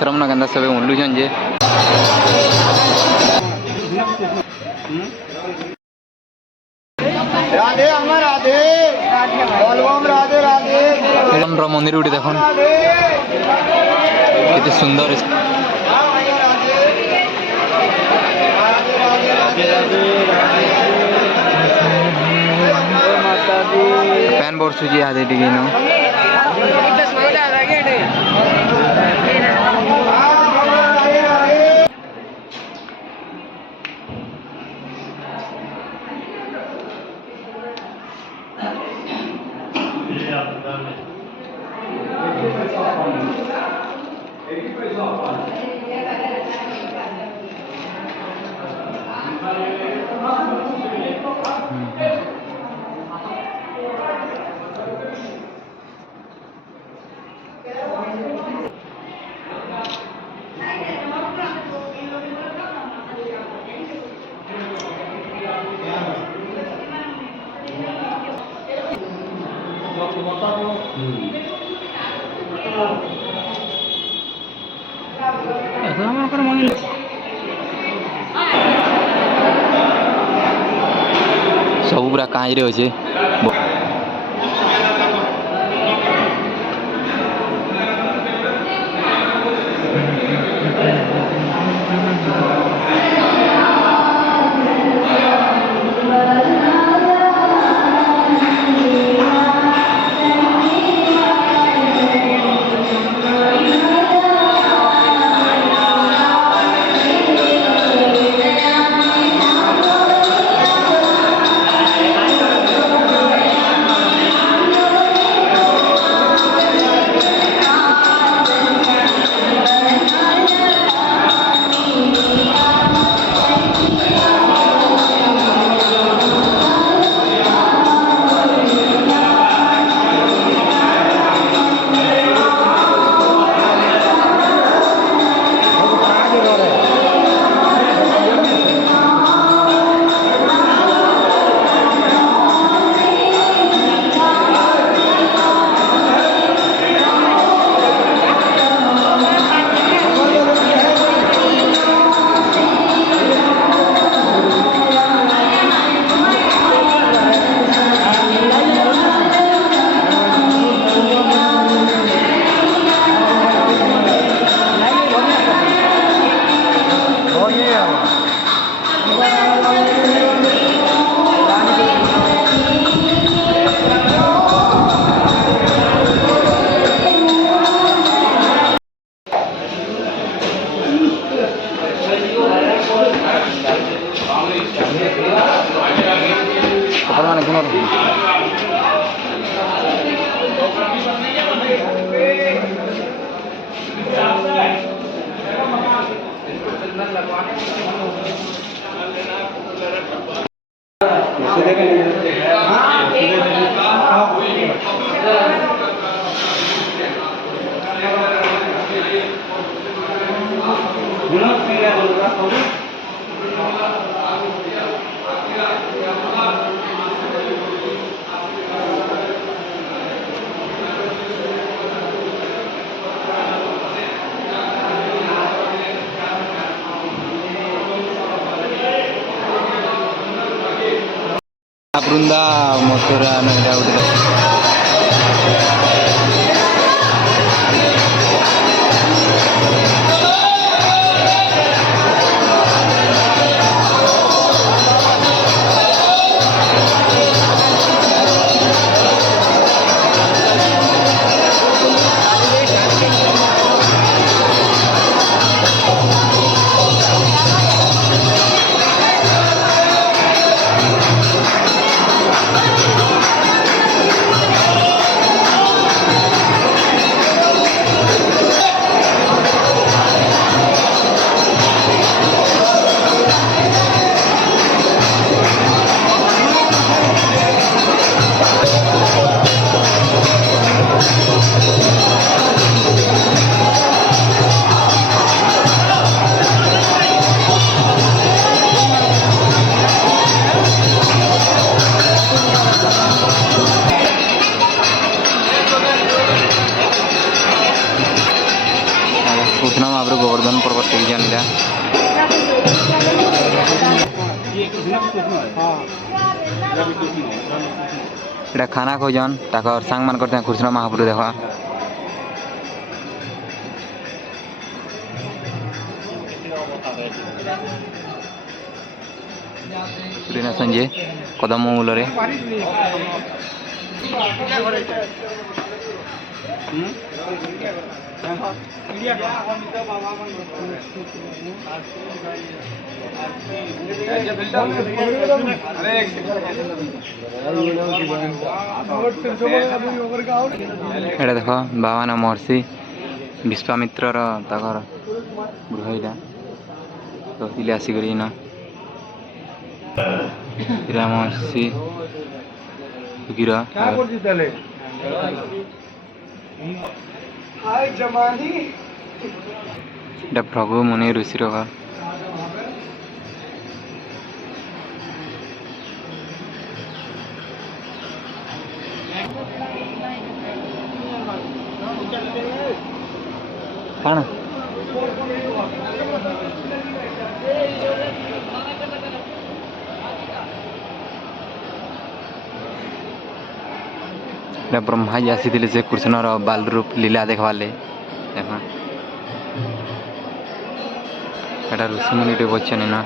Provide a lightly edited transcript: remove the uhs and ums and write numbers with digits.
આશ્રમના અંદર સવે ઊંડું છે જે राधे अमर राधे बोलबम राधे राधे मंदिर उठी देखो कितने सुंदर पैन बोर्ड सूची आदि टिकी नो सब पूरा कांई रह्यो छे वृंदा मथुरा এটা খানা খোঁজন তাকর সাংমান করতে কৃষ্ণ মহাপ্রভু দেখা ସୁରିନା ସଞ୍ଜେ କଦମ ମୂଳରେ ଏଇଟା ଦେଖ ବାବାନା ମହର୍ଷି ବିଶ୍ୱାମିତ୍ରର ତାଙ୍କର ଗୃହ ଏଇଟା ରହିଥିଲେ ଆସିକରି ନା ଏଇଟା ମହର୍ଷି ଫକୀର ଏଇଟା ପ୍ରଭୁ ମୁନି ଋଷିର ଘର କ'ଣ ଏଇଟା ବ୍ରହ୍ମା जी ଆସିଥିଲେ ସେ କୃଷ୍ଣର ବାଲ ରୂପ ଲୀଳା ଦେଖବାର୍ ଲାଗି ଦେଖ ଏଇଟା ଋଷିମୁନିଟେ ବସିଛନ୍ତି ନା